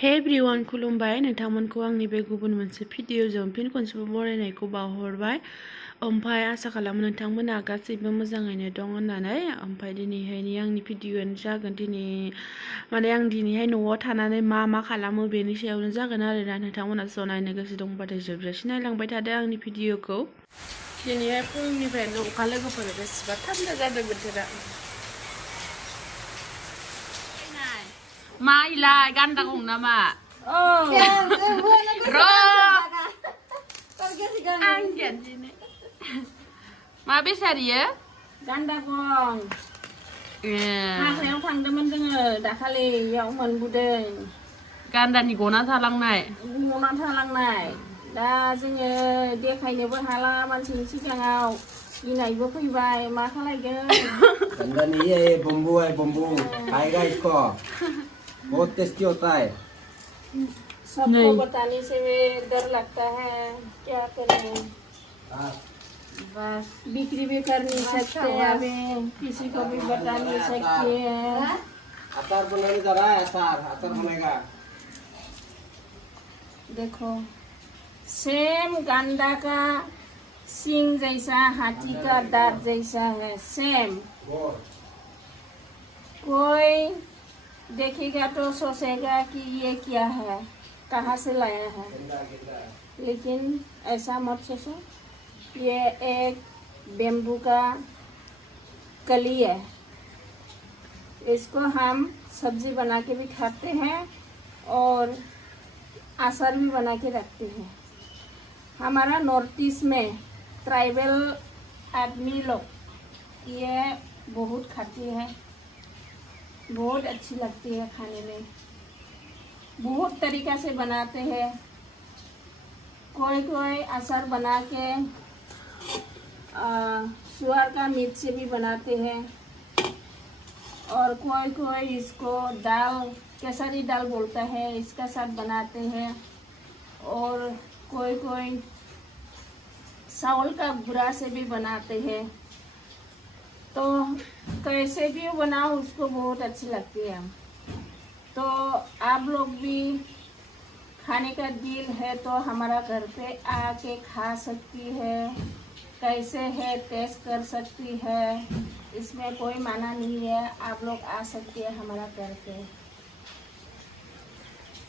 हे everyone खुलुमबाय नोंथांमोनखौ आंनि बे गुबुन मोनसे भिडिअजों फिन खनसेबो बरायनायखौ बावहरबाय। ओमफ्राय आसा खालामो नोंथांमोना गासैबो मोजाङैनो दं होननानै। ओमफ्राय दिनैहायनि आंनि भिडिअआनो जागोन आं दिनैहाय न'आव थानानै मा खालामो बेनि सायावनो जागोन आरोना। नोंथांमोना स' नायनो गोसो दंबाथाय जोबजासिम नायलांबाय थादो आंनि भिडिअखौ। दिनैहाय फुंनिफ्रायनो अखा लोगोफोर बेसेबा थान्दा जादों बोथोरा। मा इलाय गान्दा गं नामा? मा बेसाद इयो? गान्दा गं। हाग्रायाव थांदोंमोन जोङो दाखालि इयाव मोनबोदों। गान्दानि गना थालांनाय। दा जोङो देखायनोबो हाला मानसिनि सिगाङाव गिनायबो फैबाय मा खालायगोन। गान्दानी ये बम्बू है बम्बू खाएगा इसको बहुत टेस्टी होता है। सबको बताने से डर लगता है क्या करें। बस बिक्री भी कर नहीं सकते अभी किसी को भी बता नहीं सकते हैं। अचार बनाने जा रहा है अचार बनेगा। देखो सेम गांडा का सींग जैसा हाथी का दांत जैसा है सेम। कोई देखेगा तो सोचेगा कि ये क्या है कहाँ से लाया है, लेकिन ऐसा मत सोचो। ये एक बेम्बू का कली है। इसको हम सब्जी बना के भी खाते हैं और अचार भी बना के रखते हैं। हमारा नॉर्थ ईस्ट में ट्राइबल आदमी लोग ये बहुत खाती है, बहुत अच्छी लगती है खाने में। बहुत तरीक़ा से बनाते हैं। कोई अचार बना के सुअर का मीट से भी बनाते हैं और कोई इसको दाल केसरी दाल बोलता है इसका साथ बनाते हैं और कोई चावल का गुरा से भी बनाते हैं। तो कैसे भी बनाओ उसको बहुत अच्छी लगती है। तो आप लोग भी खाने का दिल है तो हमारा घर पे आके खा सकती है, कैसे है टेस्ट कर सकती है, इसमें कोई माना नहीं है। आप लोग आ सकती है हमारा घर पे।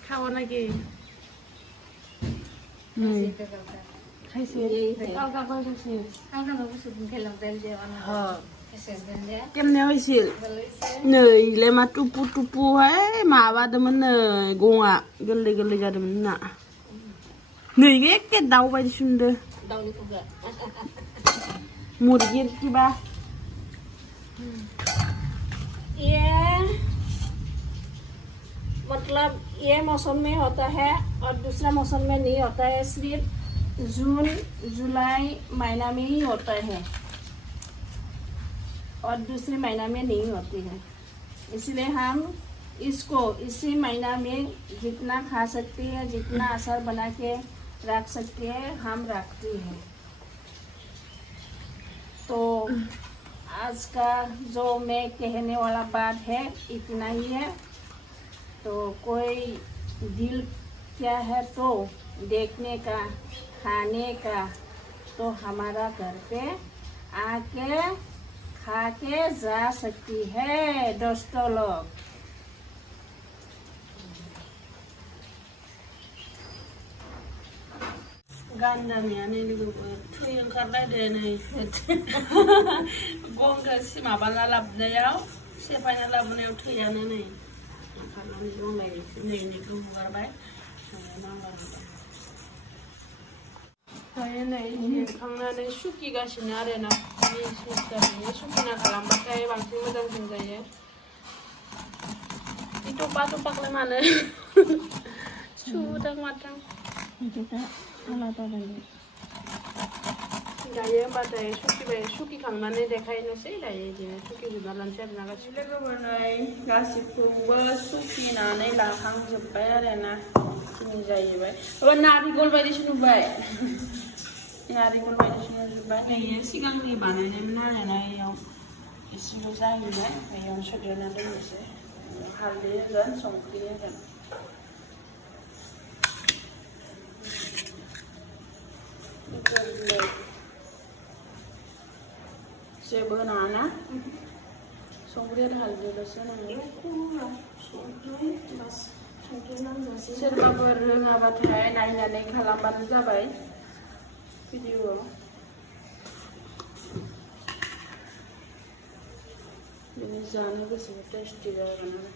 खाओ ना कि केमने होइसिल नै इलाय मा टुपु माबादोंमोन नै गङा गोरलै जादोंमोन ना नै एखे दाउ बायदि सुनदो मुर्गी किबा। ये मतलब ये मौसम में होता है और दूसरा मौसम में नहीं होता है। सिर्फ जून जुलाई महीना में ही होता है और दूसरे महीना में नहीं होती है। इसलिए हम इसको इसी महीना में जितना खा सकते हैं, जितना अचार बना के रख सकते हैं हम रखते हैं। तो आज का जो मैं कहने वाला बात है इतना ही है। तो कोई दिल क्या है तो देखने का खाने का तो हमारा घर पे आके खा के जा सकती है दोस्तों लोग। गान्दानिया नै लोगो थै ओंखारलायदो नै गंगा माबाना लाबोनायाव सेफायना लाबोनायाव थैयानो नै ओंखारनानै दंलायोसो नै नैखौ हगारबाय ओमफ्राय नै सेरखांनानै सुखिगासिनो आरोना सुखिना खालामबाथाय बांसिन मोजांसिन जायो। टपा-टपाखौलाय मानो सुदां माथां दायो होमबाथाय सुखिखांनानै देखायनोसै दायो बिदिनो सुखिजोबना लानोसै आरोना गासिबो लोगोफोरनाय गासिबखौबो सुखिनानै लाखांजोब्बाय आरोना दिनै जाहैबाय नारिखल बायदिसो नुबाय नारिखल बायदिसो नुजोब्बाय नै सिगांनि बानायनायमोन आरोना इयाव एसेल' जाहैबाय बेयावनो सोदेरना दोननोसै हालदै होगोन संख्रि होगोन जेबो होनाङा ना संख्रि आरो हालदैल'सो होनांगौ सोरबाफोर रोङाबाथाय नायनानै खालामबानो जाबाय भिडिअ'आव बिनि जानो गोसो टेस्टि जागोन आरो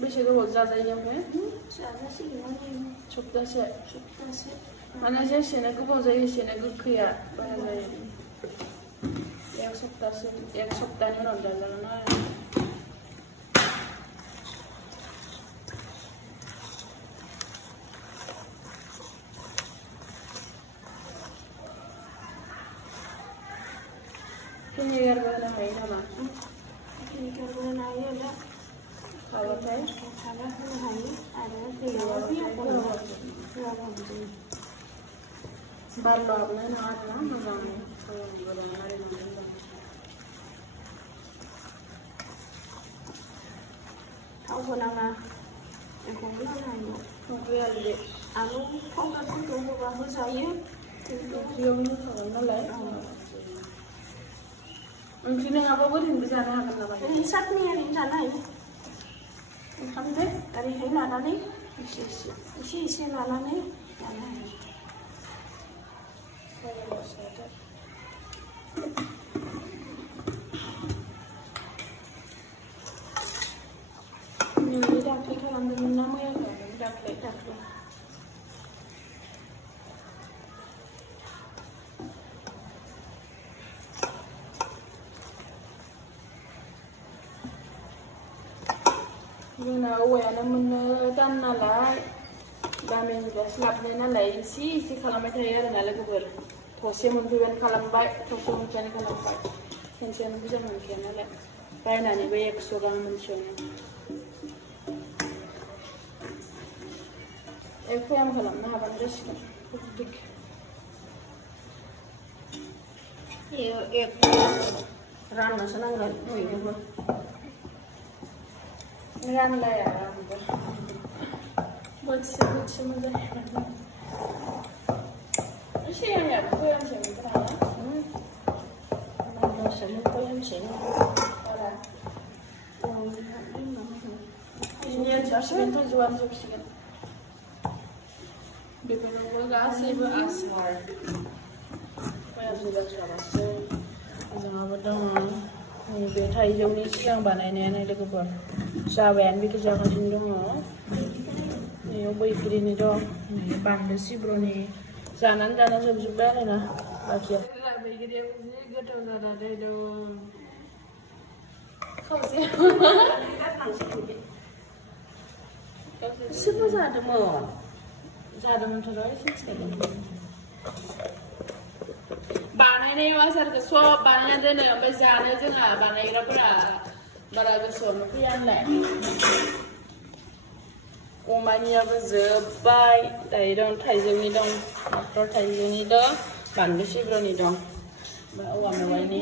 बेसे गोबाव जाजायो ओमफ्राय सप्तासे माने जेसेनो गोबाव जायो एसेनो गोखैया बारा जायो एक सप्तानि उनाव जाजागोन आरो भिनेगारबो होनो हायो नामा भिनेगारबो होनो हायो आरो खाबाथाय खाबा होनो हायो आरो बारल' हाबनाय नङा आरोना मोजाङै थाव होनाङा एम्फौबो होनो हायो संख्रि हालदै आलु पाउडारफोरखौ होबा होजायो ओंख्रियावनो होखागोन नालाय ओंख्रि नङाबाबो ओरैनोबो जानो हागोन नामा साटनि ओरैनो जानो हायो ओंखामजों ओरैहाय लानानै एसे लानानै जानो हायो नोंनि दाख्लै खालामदोंमोन ना मैया खालामदों दाख्लै जोंना औवायानो मोननो दाम नालाय गामिनिफ्रायसो लाबोनाय नालाय एसे खालामबाय थायो आरोना लोगोफोर थसे मोनफैबानो खालामबाय थसे मोनफैबानो खालामबाय खेनसेयावनो बुरजा मोनखाया नालाय बायनानैबो 100 रां मोनसेयावनो एक फयाम खालामनो हाबानो जासिगोन एक राननोसो नांगोन बयनोबो रानलाया आंबो बोथिसे मोनजायो सिगांनियाबो फयामसेमोन खोमा दसेनो फयामसेनो बारा बिनिया जोबसिगोन थाइजौआनो जोबसिगोन बेफोरखौबो गासैबो आसार फयामसे बाथ्राबासो जोंहाबो दङ नैबे थाइजौनि सिगां बानायनायानो लोगोफोर जाबायानो बेखौ जागासिनो दङ नैयाव बैग्रिनि दं नै बानलु सिब्र'नि जानानै जोबजोब्बाय आरोना बाखिया बैग्रियाव जि गोथाव जानानै दं खावसे सोरबा जादोंमोनथ' र' एसे बानायनायाव आसारखौ सब बानायना दोनो ओमफ्राय जानो जोंहा बानायग्राफोरा बारा गोसोआवनो फैया होनलाय अमानियाबो जोब्बाय दायो दं थाइजौनि दं मात्र थाइजौनि दं बानलु सिब्र'नि दं औवा मेवाइनि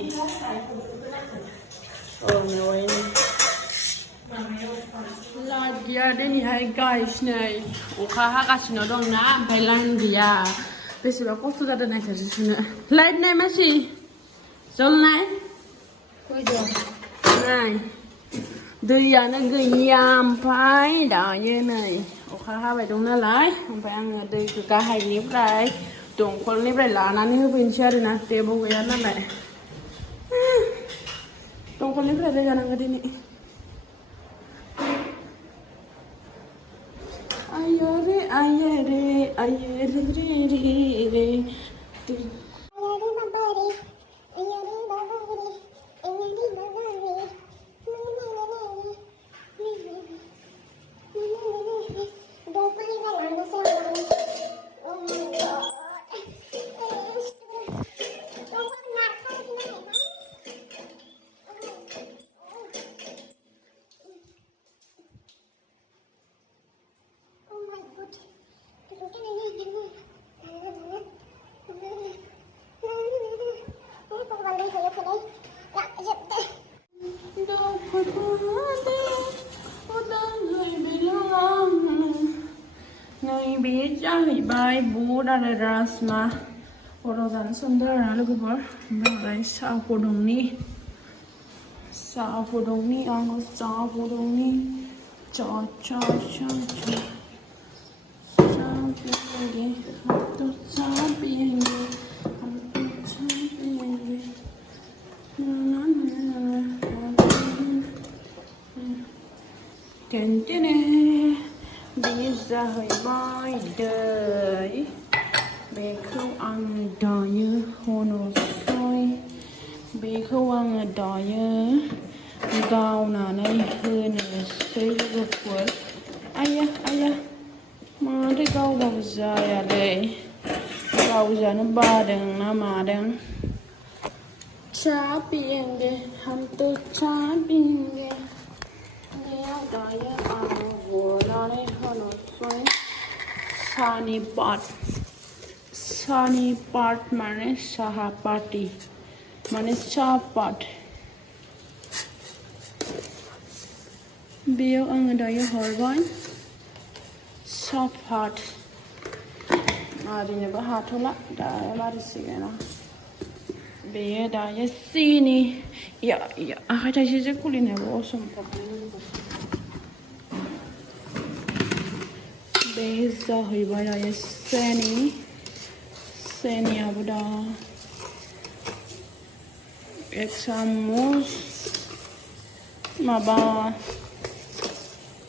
लाइट गैया दिनैहाय गाइस नै अखा हागासिनो दंना ओमफ्राय लाइन गैया बेसेबा खस्थ' जादों नायखासो सुनो लाइट नाय मासि जलनाय नाय दैयानो गैया ओमफ्राय दायो नै अखा हाबाय दं नालाय ओमफ्राय आङो दैखौ गाहायनिफ्राय दंखलनिफ्राय लानानै होफैनोसै आरोना टेपआव गैया नालाय दंखलनिफ्राय रोगानांगौ दिनै आयो रे नैबे जाहैबाय बुट आरो राजमा हराव जानो सानदों आरोना लोगोफोर ओमफ्राय साहा फुदुंनि आङो साहा फुदुंनि चा चा चा चा चाय पिएंगे हम तो चाय पिएंगे हम तो चाय पिएंगे ना ना ना टेंटेने बेयो जाहैबाय दै बेखौ आङो दायो होनोसै बेखौ आङो दायो गावनानै होनोसै लोगोफोर आया आया माथो गावबाबो जायालै गावजानो बादों ना मादों चाय पिएंगे हम तो चाय पिएंगे बेयाव दायो आङो हरनानै होनोसै सानि पार्ट माने साहा पार्टी माने साहा पाट बेयाव आङो दायो हरबाय सापात मारिनोबो हाथ'ला दायो मारिसिगोन आं बेयो दायो सिनि या आखाइ थाइसेजों खुलिनोबो असम्भब बे जाहैबाय दायो सेनियाबो दा 1 चामच माबा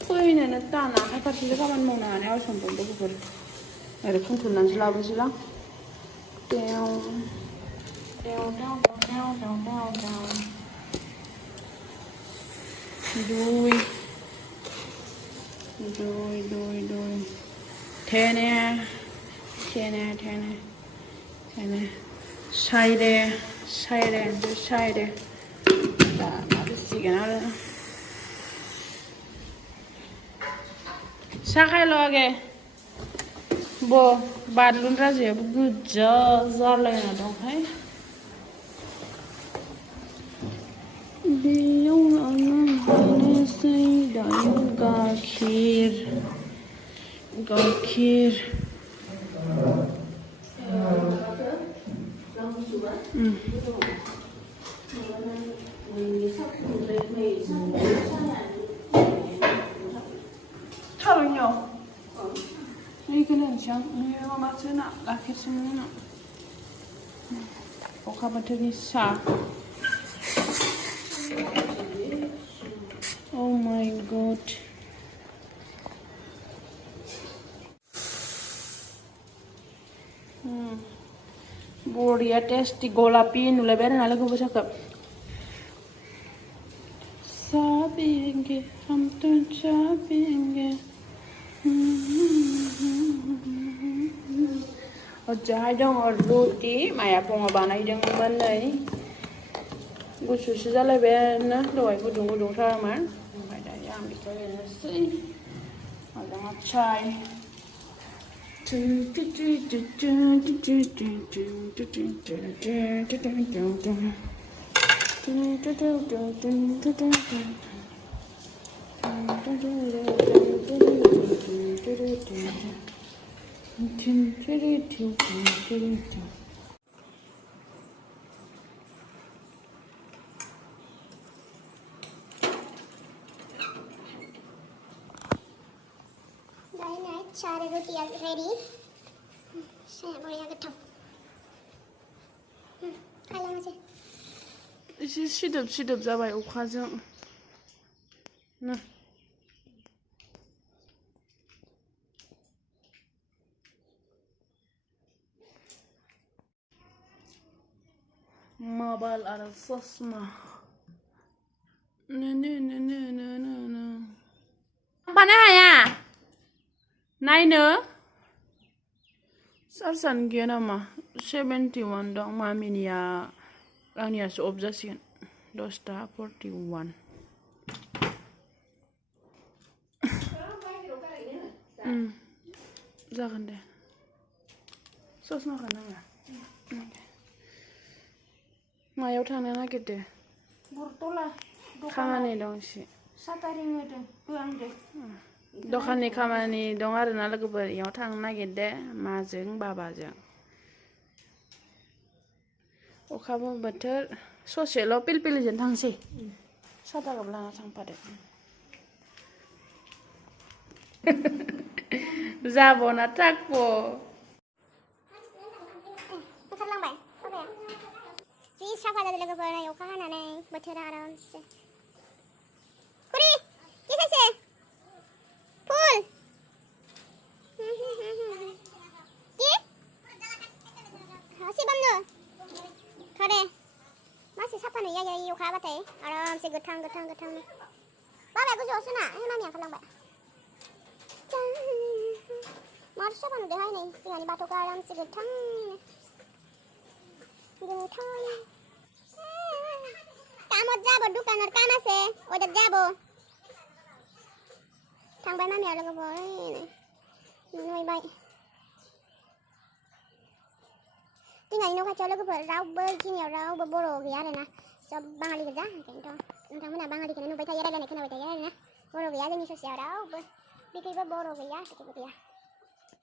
फैनोनो दाना आखाइ फारसेजों खामानि मावनो हानाया असम्भब लोगोफोर ओरै खनथुमनानैसो लाबोनोसैलां दुइ थेने साइडे दा मारिसिगोन आरो साखायल' आगे बादलुन राजायाबो गोजा जालायना दंहाय बेयाव आङो होनोसै दायो गाइखेर थारुनयो 이거는 이거 맞으나 라켓이나 어카 버튼이 사 Oh my god बढिया टेस्टी गलापी नुलायबाय आरो ना लोगोफोर साखो चाय पिएंगे हम तो चाय पिएंगे ओजाहाय दङ रुटि माया फुङाव बानायदोंमोन नै गुसुसो जालायबाय आरोना दहाय गुदुंथारमोन ओमफ्राय दायो आं बेखौ होनोसै मोजाङा चाय चार रोटी रेडी बढ़िया गोथाव खालामनोसै एसे सिदोब जाबाय अखाजों ना मबाइल आरो चसमा फानो हाया नायनो चार्जानो गैया नामा 71 दं मामिनिया आंनियासो अफ जासिगोन 10:41 जागोन दे चसमाखौ नाङा मायाव थांनो नागिरदो बरतला खामानि दं एसे सातारिं होदों होआंदो दखाननि खामानि दं आरोना लोगोफोर इयाव थांनो नागिरदो माजों बाबाजों अखाबो बोथोर ससेल' पिलपिलिजों थांसै साथाखौबो लाना थांफादो जाबना थाख' ओंखारलांबाय बाबाया जि साफा जादों लोगोफोर नै अखा हानानै बोथोरा आरामसे खुरि কি খাইছে ফুল কি हासि बन्द खरे मासे साफा नुयो याय अखा हाबाथाय आरामसे गोथां बाबाया गोजौआव सुना मामिया ओंखारलांबाय मार साफा नुदोंहाय नै जोंहानि बाथौखौ आरामसे गोथां कामत जाबो दुकानर काम আছে ওইটা যাবো थांबाय मामिया लोगोफोर नुबाय जोंहानि न' खाथियाव लोगोफोर रावबो जोंनियाव रावबो बर' गैया आरोना सब बाङालि गोजा ओंखायनोथ' नोंथांमोना बाङालिखौनो नुबाय थायो रायलायनाय खोनाबाय थायो आरोना बर' गैया जोंनि ससेयाव रावबो बेखैबो बर' गैया बेखैबो गैया